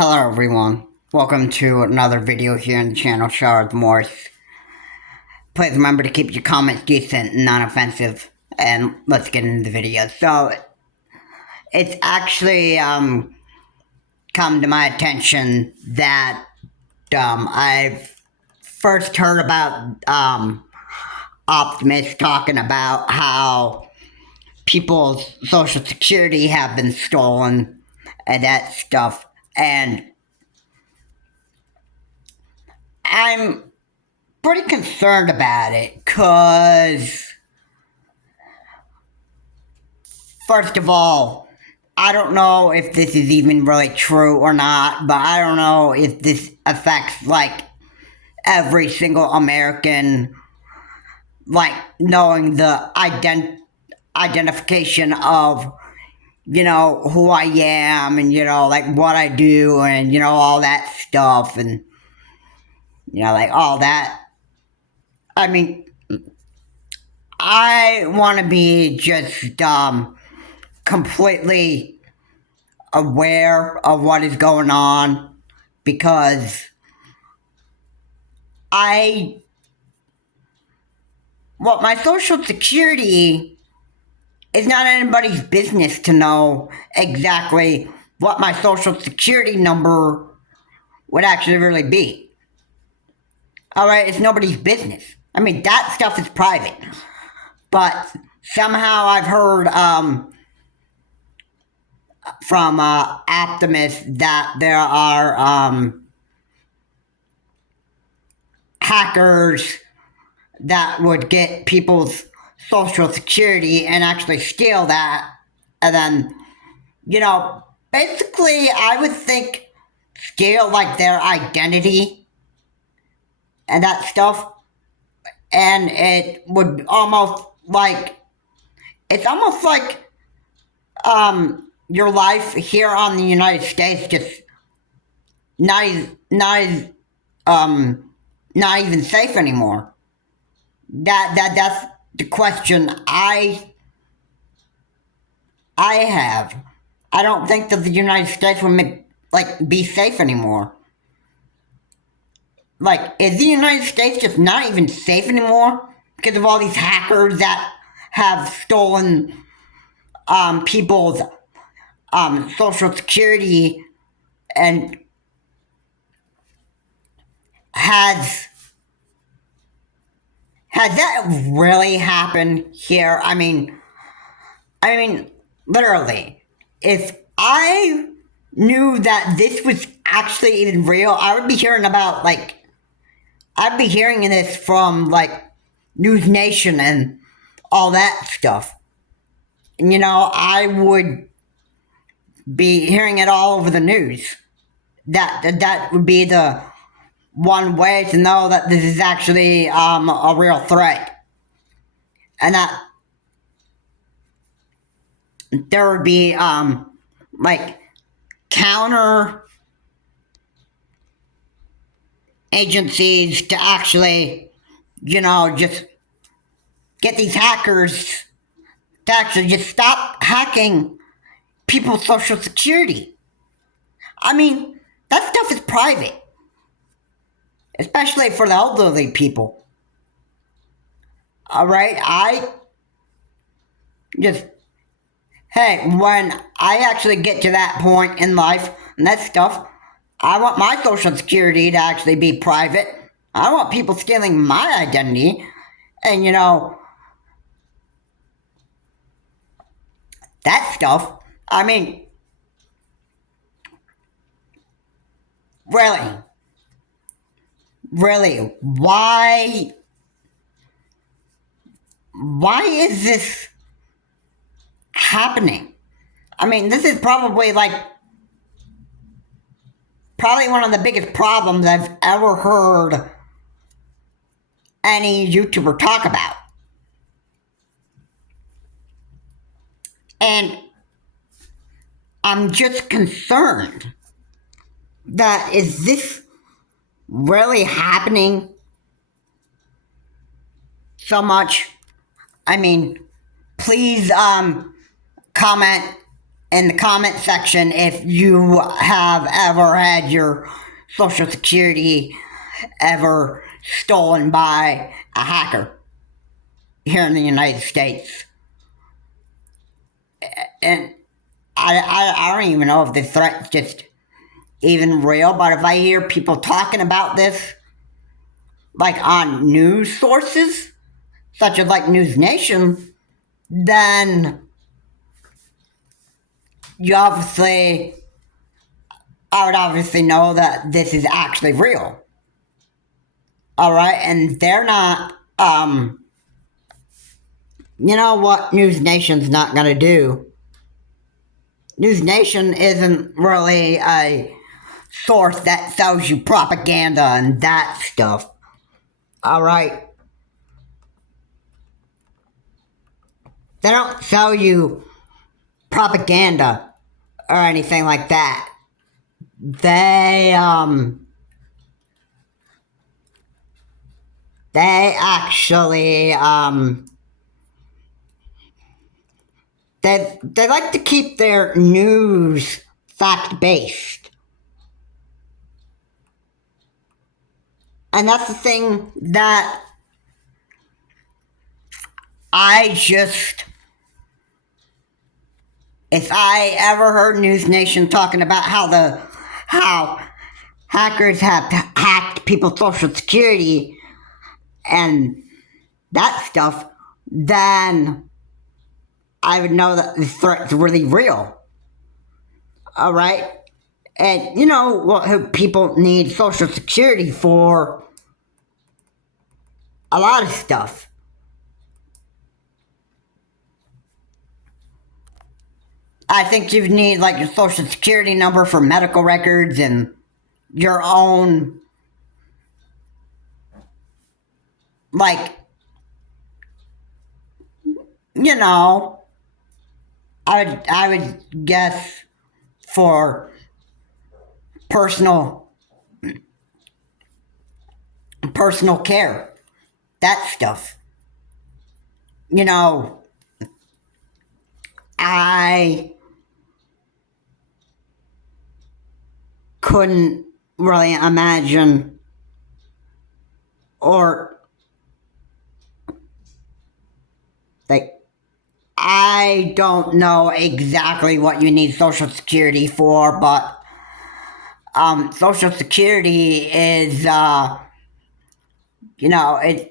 Hello everyone, welcome to another video here on the channel, Charles Morse. Please remember to keep your comments decent and non-offensive, and let's get into the video. So, it's actually come to my attention that I've first heard about Optimus talking about how people's social security have been stolen and that stuff, and I'm pretty concerned about it, cause first of all, I don't know if this is even really true or not, but I don't know if this affects like every single American, like knowing the identification of, who I am and, like what I do and, all that stuff and, like all that. I mean, I want to be just completely aware of what is going on because my social security is not anybody's business to know exactly what my social security number would actually really be. Alright, it's nobody's business. I mean, that stuff is private. But somehow I've heard from Optimus that there are hackers that would get people's social security and actually steal that, and then, basically I would think steal like their identity and that stuff, and it would almost like, it's almost like your life here on the United States just not even safe anymore. That's the question I have. I don't think that the United States would be safe anymore. Like, is the United States just not even safe anymore because of all these hackers that have stolen people's social security, and has that really happened here? I mean, literally, if I knew that this was actually even real, I would be hearing about, I'd be hearing this from, News Nation and all that stuff. And, I would be hearing it all over the news. That would be the one way to know that this is actually a real threat. And that there would be, counter agencies to actually, just get these hackers to actually just stop hacking people's social security. I mean, that stuff is private, especially for the elderly people. Alright, hey, when I actually get to that point in life and that stuff, I want my social security to actually be private. I don't want people stealing my identity. And, that stuff. I mean, really, why is this happening? I mean, this is probably one of the biggest problems I've ever heard any YouTuber talk about. And I'm just concerned that, is this really happening so much? I mean, please comment in the comment section if you have ever had your social security ever stolen by a hacker here in the United States. And I don't even know if the threat's just even real, but if I hear people talking about this, like on news sources, such as like News Nation, then I would obviously know that this is actually real. All right, and they're not, you know what News Nation's not going to do? News Nation isn't really a source that sells you propaganda and that stuff. All right? They don't sell you propaganda or anything like that. They actually, they like to keep their news fact-based. And that's the thing that if I ever heard News Nation talking about how hackers have hacked people's social security and that stuff, then I would know that the threat's really real. All right? And you know what people need social security for? A lot of stuff. I think you need like your social security number for medical records and your own, like, you know, I would guess for personal care, that stuff. You know, I couldn't really imagine or like I don't know exactly what you need social security for, but social security is you know, it's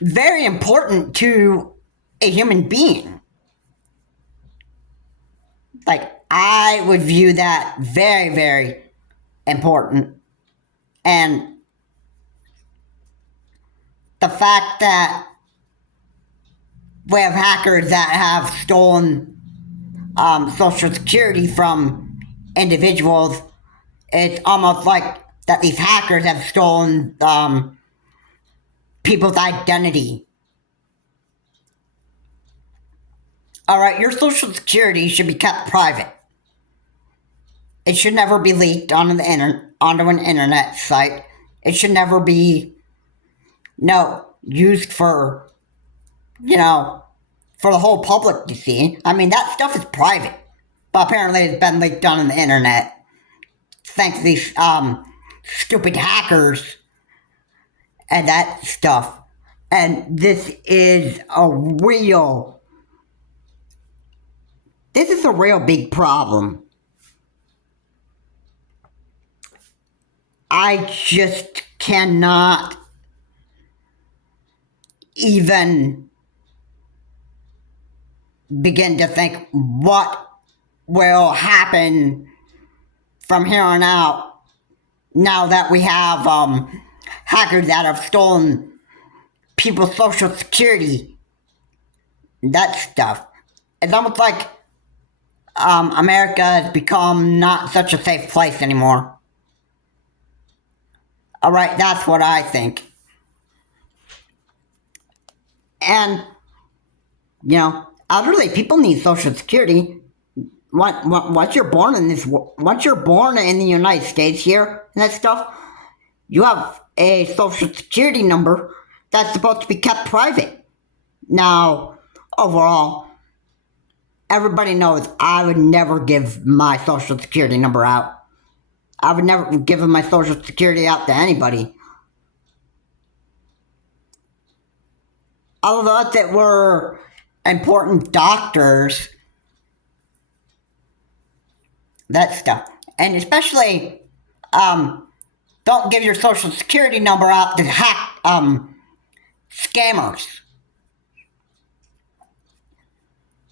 very important to a human being. Like I would view that very, very important. And the fact that we have hackers that have stolen social security from individuals, it's almost like that these hackers have stolen people's identity. All right, your social security should be kept private. It should never be leaked onto an internet site. It should never be used for for the whole public to see. I mean, that stuff is private, but apparently it's been leaked on the internet thanks to these stupid hackers and that stuff. And this is a real big problem. I just cannot even begin to think what will happen from here on out now that we have hackers that have stolen people's social security, that stuff. It's almost like America has become not such a safe place anymore. All right, that's what I think. And elderly people need social security. Once you're born in the United States here and that stuff, you have a social security number that's supposed to be kept private. Now, overall, everybody knows I would never give my social security number out. I would never give my social security out to anybody. Although that were important doctors, that stuff. And especially, don't give your social security number out to hack scammers.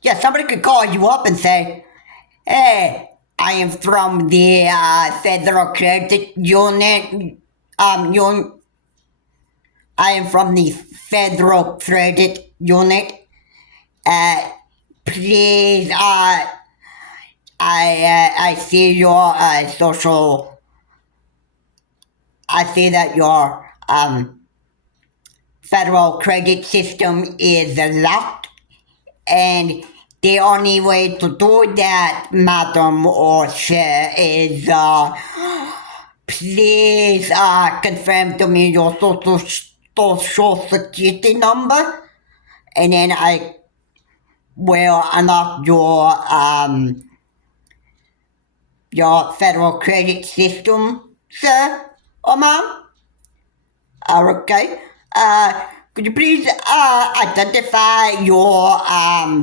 Yeah, somebody could call you up and say, hey, I am from the Federal Credit Union. I am from the Federal Credit Unit. Please, I see your social. I see that your federal credit system is locked, and the only way to do that, madam or sir, is please confirm to me your social security number, and then I will unlock your federal credit system, sir or ma'am. Okay. Could you please identify your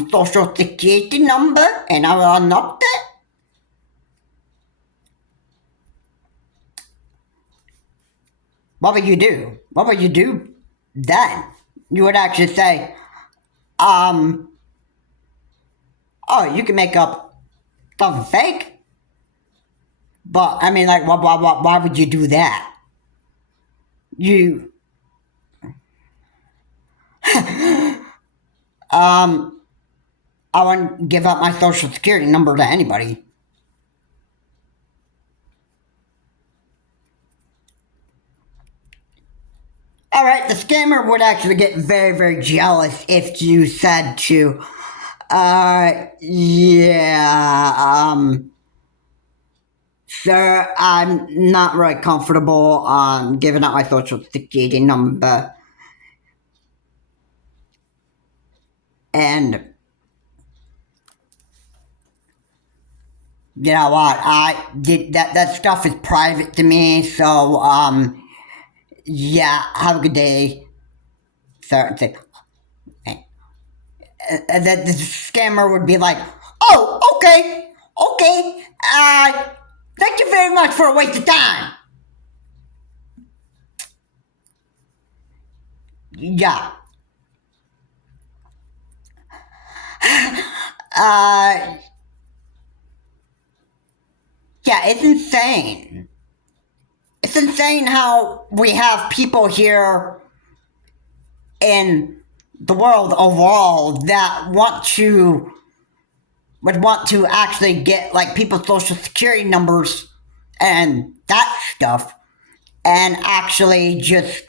social security number, and I will unlock that? What would you do? What would you do then? You would actually say, oh, you can make up something fake. But I mean, like, why would you do that? You, I wouldn't give out my social security number to anybody. All right, the scammer would actually get very, very jealous if you said to, sir, I'm not really comfortable giving out my social security number. And you know what? I did that stuff is private to me, so yeah, have a good day. Sir, that the scammer would be like, oh, okay, thank you very much for a waste of time. Yeah. Yeah, it's insane. It's insane how we have people here in the world overall that would want to actually get like people's social security numbers and that stuff, and actually just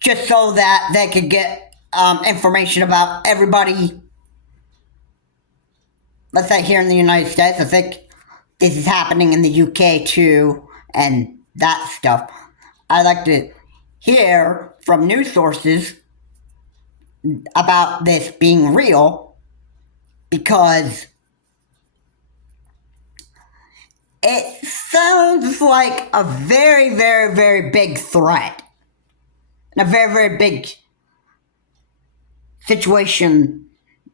just so that they could get information about everybody. Let's say here in the United States, I think this is happening in the UK too, and that stuff. I like to hear from news sources about this being real, because it sounds like a very, very, very big threat. And a very, very big situation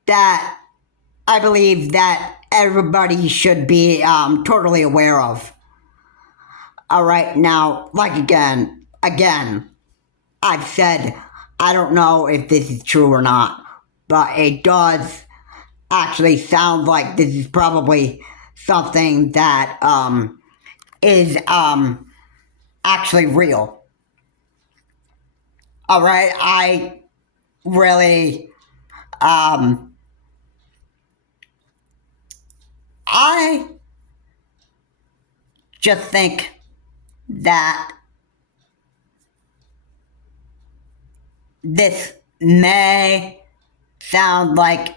that I believe that everybody should be totally aware of. All right, now, like again, I've said I don't know if this is true or not, but it does actually sound like this is probably something that is actually real. All right, I really I just think that this may sound like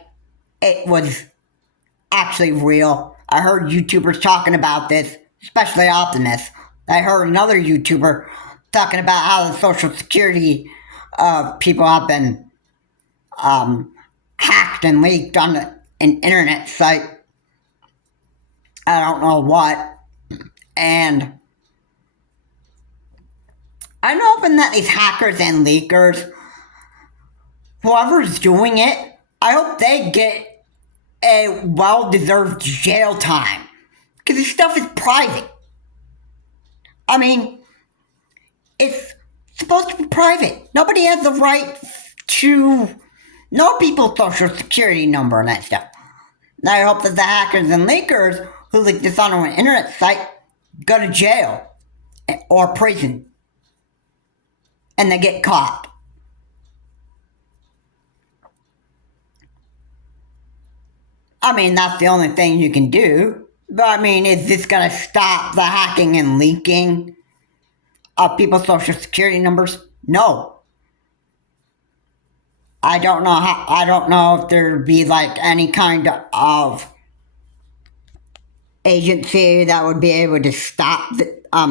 it was actually real. I heard YouTubers talking about this, especially Optimus. I heard another YouTuber talking about how the Social Security people have been hacked and leaked on an internet site. I don't know what. And I'm hoping that these hackers and leakers, whoever's doing it, I hope they get a well-deserved jail time. Because this stuff is private. I mean, it's supposed to be private. Nobody has the right to know people's social security number and that stuff. And I hope that the hackers and leakers who leak this on an internet site go to jail or prison. And they get caught. I mean, that's the only thing you can do. But I mean, is this going to stop the hacking and leaking of people's social security numbers? No. I don't know if there'd be like any kind of agency that would be able to stop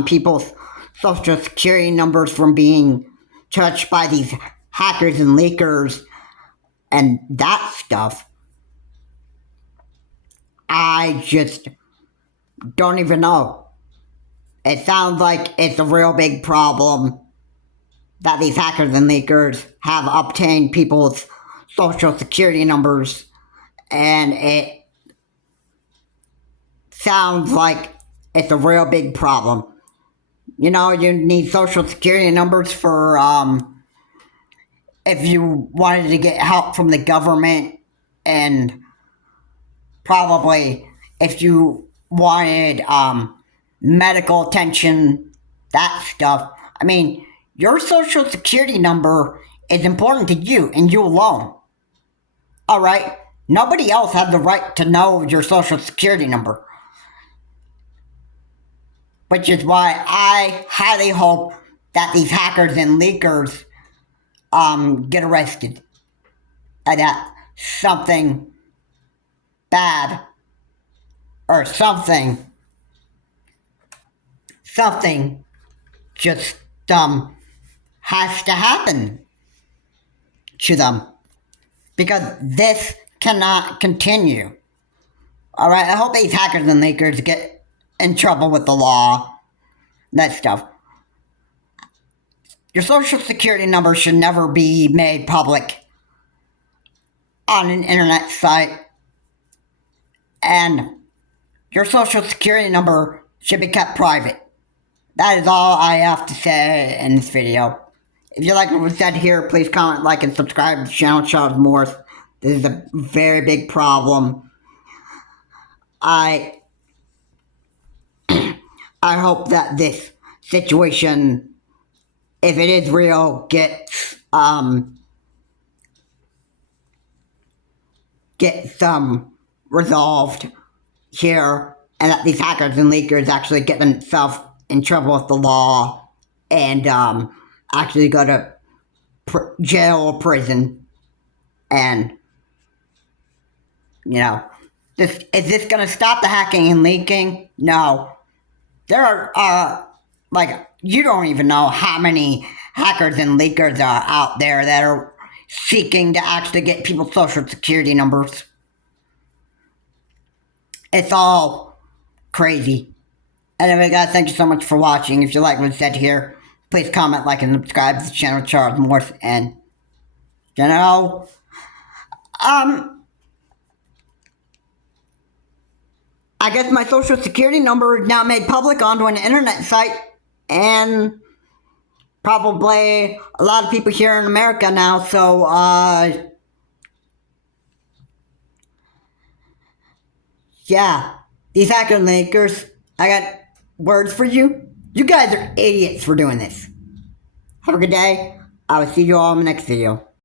people's social security numbers from being touched by these hackers and leakers and that stuff. I just don't even know. It sounds like it's a real big problem that these hackers and leakers have obtained people's social security numbers, and it sounds like it's a real big problem. You know, you need social security numbers for if you wanted to get help from the government, and probably if you wanted medical attention, that stuff. I mean, your social security number is important to you and you alone. Alright? Nobody else has the right to know your social security number. Which is why I highly hope that these hackers and leakers get arrested. And that something bad or something just has to happen to them, because this cannot continue. Alright, I hope these hackers and leakers get in trouble with the law, that stuff. Your social security number should never be made public on an internet site, and your social security number should be kept private. That is all I have to say in this video. If you like what was said here, please comment, like, and subscribe to the channel, Charles Morse. This is a very big problem. I hope that this situation, if it is real, gets resolved here, and that these hackers and leakers actually get themselves in trouble with the law and actually go to jail or prison. And, you know, is this going to stop the hacking and leaking? No. There are, like, you don't even know how many hackers and leakers are out there that are seeking to actually get people's social security numbers. It's all crazy. Anyway, guys, thank you so much for watching. If you like what was said here, please comment, like, and subscribe to the channel, Charles Morse. And, you know, I guess my social security number is now made public onto an internet site, and probably a lot of people here in America now, so, yeah, these hacker and leakers, I got words for you. You guys are idiots for doing this. Have a good day. I will see you all in the next video.